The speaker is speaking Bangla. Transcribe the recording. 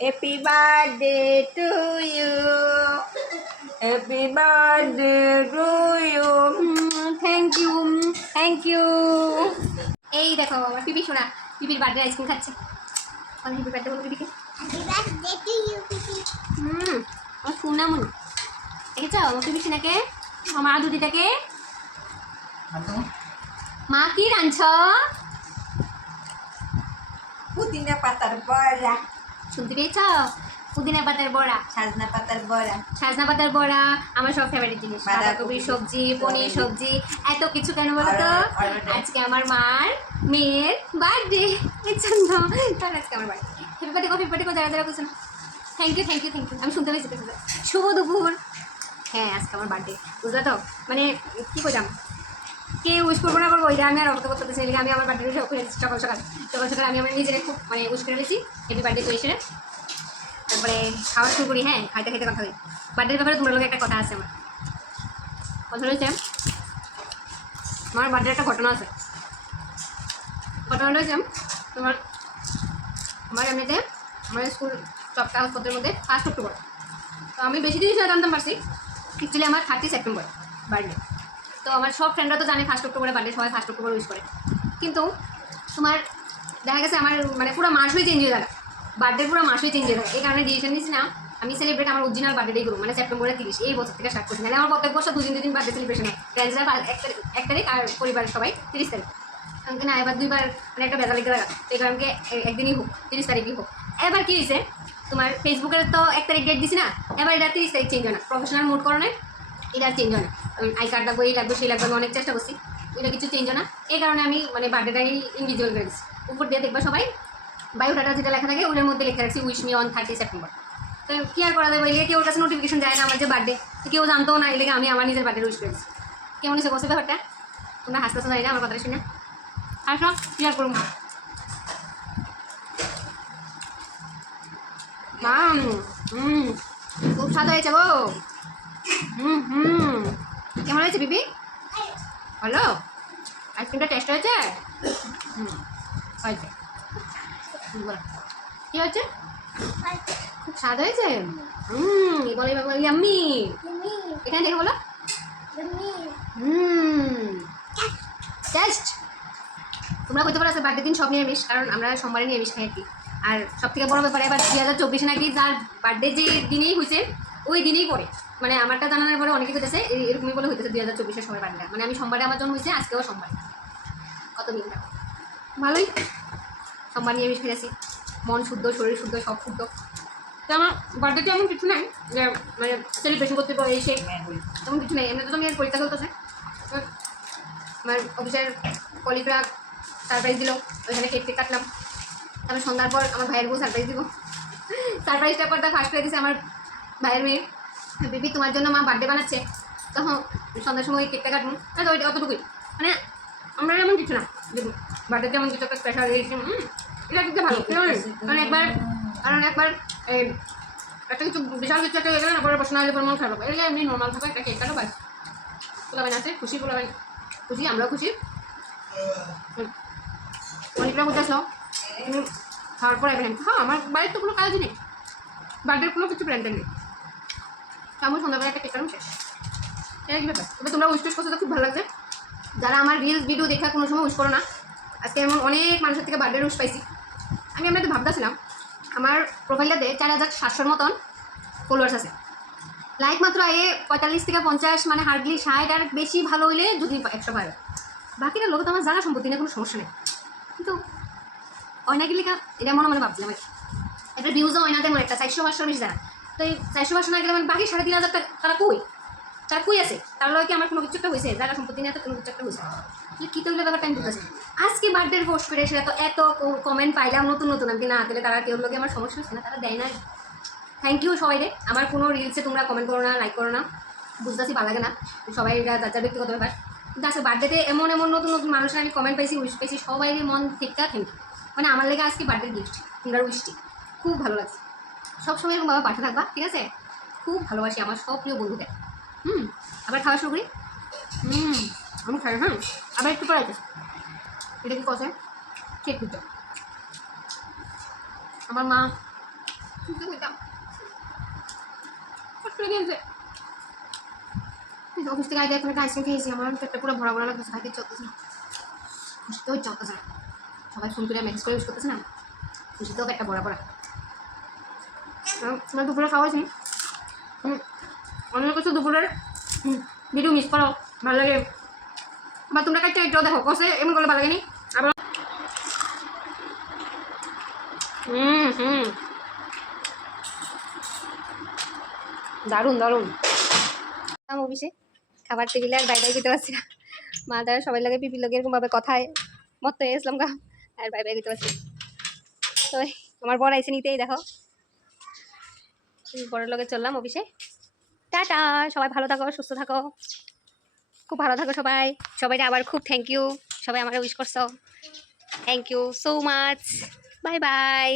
Happy birthday to you happy birthday to you thank you thank you এই দেখো আমার পিপি শোনা পিপির বার্থডে আইসক্রিম খাচ্ছে। আমার পিপির বার্থডে বলো পিপিকে। Happy birthday to you. হুম আমার সোনা মন দেখেছ আমার পিপি শোনাকে আমার মা দুদিটাকে? মা কি রাঁধছ? পুদিনা পাতার বড়া। শুনতে পেয়েছ? পুদিনা পাতার বড়া। সাজনা পাতার বড়া। সাজনা পাতার বড়া আমার সব ফেভারিট জিনিস। বাঁধাকপি। বাঁধাকপির সবজি পনির সবজি এত কিছু কেন বলো তো? আজকে আমার মার মেয়ের বার্থডে এর জন্য তার আজকে আমার birthday happy birthday coffee birthday যারা যারা করছে না। Thank you thank you thank you আমি শুনতে পেয়েছি। শুভ দুপুর। হ্যাঁ আজকে আমার বার্থডে বুঝলে তো? মানে কী করলাম কে উইশ করব না করব, ওইটা আমি আর অত করতে না। আমি আমার বার্থডে সব করে সকাল সকাল সকাল সকাল আমি আমার নিজের খুব মানে উইশ করে দিয়েছি হ্যাপি বার্থডে তো এসে তারপরে খাওয়া শুরু করি হ্যাঁ খাইতে খাইতে কথা বলি। বার্থডের ব্যাপারে তোমার লোক একটা কথা আছে আমার। কথা হয়েছে আমার বার্থডে একটা ঘটনা আছে। ঘটনাটা হচ্ছে তোমার, আমার এমনিতে আমার স্কুল সব কাগজপত্রের মধ্যে ফার্স্ট অক্টোবর তো আমি বেশি দিন সেটা জানতাম পারছি অ্যাকচুয়ালি আমার থার্টি সেপ্টেম্বর বার্থডে তো আমার সব ফ্রেন্ডরা তো জানে ফার্স্ট অক্টোবরে বার্থডে সবাই ফার্স্ট অক্টোবর উইশ করে। কিন্তু তোমার দেখা গেছে আমার মানে পুরো মাসই চেঞ্জ হয়ে থাকে বার্থডে পুরো মাসই চেঞ্জ হয়ে থাকে এই কারণে ডিসিশন নিয়েছি না আমি সেলিব্রেট আমার অরিজিনাল বার্থডেই করব মানে সেপ্টেম্বরের তিরিশ, এই বছর থেকে স্টার্ট করছি। মানে আমার প্রত্যেক বছর দুদিন দুদিন বার্থডে সেলিব্রেশন হয়। ফ্রেন্ডসরা এক তারিখ আর পরিবারের সবাই তিরিশ তারিখ। আমাকে না, এবার দুইবার মানে একটা বেজা লেগে লাগা তো এই কারণে একদিনই হোক, তিরিশ তারিখই হোক। এবার কী হয়েছে, তোমার ফেসবুকের তো এক তারিখ ডেট দিছি না, এবার এটা তিরিশ তারিখ চেঞ্জ হয় না। প্রফেশনাল মোড না এটা চেঞ্জ হয় না। আই কার্ড লাগবে এই লাগবে, সেই লাগবে, আমি অনেক চেষ্টা করছি। এটা কিছু চেঞ্জ না। এই কারণে আমি মানে বার্থডেটাই ইন্ডিভিজুয়াল করে দিচ্ছি। উপর দিয়ে দেখবা সবাই বায়োডাটা যেটা লেখা থাকে, ওটার মধ্যে লেখা রাখছি wish me on thirty September তো কি আর করা যাবে? কেউ কাছে নোটিফিকেশন যায় না আমার যে বার্থডে তো কেউ জানতো না এলে আমি আমার নিজের বার্থডে উইশ করেছি কেমন হয়েছে বসে ব্যাপারটা? তোমরা হাসতে যাই না আমার কথাটা শুনে। আসো ক্লিয়ার করুন মাম হুম খুব স্বাদ হয়েছে গো। হুম হুম। কেমন হয়েছে বিবি? হ্যালো আইসক্রিমটা টেস্ট হয়েছে? হুম, হয়েছে। কি হচ্ছে খুব স্বাদ হয়েছে? বলে ইয়াম্মি এখানে দেখে বলো। টেস্ট তোমরা কইতে পারো বার্থডে দিন, সব নিরামিষ, কারণ আমরা সোমবারে নিরামিষ খাই আর আর সব থেকে বড় ব্যাপার, এবার দুই হাজার চব্বিশে নাকি যার বার্থডে যে দিনেই হয়েছে, ওই দিনেই পড়ে মানে আমারটা জানানোর পরে অনেকে হইতেছে এই- এরকমই বলে হইতেছে দুই হাজার চব্বিশের সময় বার্থডে মানে আমি সোমবারে আমার জন্য হয়েছে আজকেও সোমবার। কত মিলটা ভালোই। সোমবার নিরামিষ খেয়েছি মন শুদ্ধ শরীর শুদ্ধ সব শুদ্ধ। তো আমার বার্থডেতে এমন কিছু নাই যে মানে সেলিব্রেশন করতে পারো এই সেই তেমন কিছু নেই। এমনিতে তো আমি আর পরীক্ষা চলতেছে। আমার অফিসের কলিগরা সারপ্রাইজ দিল ওইখানে কেক কাটলাম। তারপর সন্ধ্যার পর আমার ভাইয়ের বউ সারপ্রাইজ দিব। সারপ্রাইজটা পর তার ফার্স্ট দিয়েছে আমার ভাইয়ের মেয়ে। বিপি তোমার জন্য মা বার্থডে বানাচ্ছে তখন সন্ধ্যার সময় কেকটা কাটবো। তো ওইটা অতটুকুই। মানে আমরা এমন কিছু না। দেখুন বার্থডেতে এমন কিছু একটা স্পেশাল এটা কিন্তু ভালো কারণ একবার কারণ একবার একটা কিছু বিশাল কিছু একটা হয়ে গেলে পরে প্রশ্ন হলে মন খারাপ এলে এমনি নর্মাল থাকবে, একটা কেক কাটো বাস পোলাবেন আছে, খুশি পোলাবেন খুশি, আমরাও খুশি। অনেকটা কোথায় আসলো তুমি খাওয়ার পর এখানে হ্যাঁ আমার বাড়ির তো কোনো কাজ নেই। বার্থডের কোনো কিছু প্ল্যান নেই। তেমন সন্ধ্যাবেলা একটা কেক শেষ এই ব্যাপার? তবে তোমরা উইশ টুইশ করতে তো খুব ভালো লাগছে। যারা আমার রিলস ভিডিও দেখা কোনো সময় উইশ করো না, আজকে এমন অনেক মানুষের থেকে বার্থডে উইশ পাইছি। আমি এমনিতে ভাবতেছিলাম, আমার প্রোফাইলটাতে চার হাজার সাতশোর মতন ফলোয়ার্স আছে। লাইক মাত্র এ পঁয়তাল্লিশ থেকে পঞ্চাশ মানে হার্ডলি ষাট, আর বেশি ভালো হইলে যদি একশো পারে বাকিটা লোক তো আমার জানা সম্পত্তি নিয়ে কোনো সমস্যা নেই। কিন্তু অয়নাকে লেখা, এটা মনে মনে ভাবছিলাম আর কি। একটা ভিউজও অয়না তেমন একটা চারশো পাঁচশো বেশি জানা। তো এই চারশো পাঁচশো না গেলে মানে বাকি সাড়ে তিন হাজার টাকা তারা কই? তারা কই আছে? তার লগে কি আমার কোনো কিছু একটা হয়েছে জায়গা সম্পত্তি নিয়ে তো কোনো কিছু একটা হয়েছে তাহলে কী তো হইলে ব্যাপারটা আমি বুঝতেছি আজকে বার্থডে পোস্ট করে সেটা তো এত কমেন্ট পাইলাম, নতুন নতুন। আমি না, তাহলে তারা কেউ লোকে আমার সমস্যা হচ্ছে না? তারা দেয় না থ্যাংক ইউ সবাই রে আমার কোনো রিলসে তোমরা কমেন্ট করো না লাইক করো না। বুঝতেছি, ভালো লাগে না। সবাই এটা যার যার ব্যক্তিগত ব্যাপার। কিন্তু আজকে বার্থডেতে এমন এমন নতুন নতুন মানুষের আমি কমেন্ট পাইছি উইশ পাইছি। সবাই মন ঠিকঠাক থ্যাংক ইউ মানে আমার লেগে আজকে বার্থডে গিফট তোমরা উইশটি খুব ভালো লাগছে। সবসময় এরকম বাবা পাশে থাকবা, ঠিক আছে? খুব ভালোবাসি আমার সব প্রিয় বন্ধুদের হুম, আবার খাওয়া শুরু করি? হুম, আমি খাই হ্যাঁ আবার একটু পরে এটা কি কথা কেক দিতে। আমার মা করে অফিস থেকে আগে একটা আইসক্রিম খেয়েছি। আমার পেটটা পুরো ভরা ভরা লাগতেছে খাইতে চলতেছে না। খুশিতেও চলতেছে না। সবাই ফোন করে মেসেজ করে ইউজ করতেছে না। খুশিতেও পেটটা ভরা ভরা। দুপুরে খাওয়া অনেক কিছু দুপুরের ভিডিও মিস করো ভালো লাগে। আবার তোমরা কাছে একটাও দেখো, কষে এমন করলে ভালো লাগেনি আবার হুম হুম। দারুণ দারুণ। অফিসে। খাবার টেবিলে আর বাইরে যেতে পারছি না। মা দ্বারা সবাই লাগে পিপির লোক এরকমভাবে কথায় মত হয়ে গা। আর বাইরে যেতে পারছি। তো আমার বড় আইসে নিতেই দেখো। বড়ের লগে চললাম অফিসে। টাটা, সবাই ভালো থাকো, সুস্থ থাকো। খুব ভালো থাকো সবাই। সবাই আবার খুব থ্যাংক ইউ সবাই আমার উইশ করছ। Thank you so much bye bye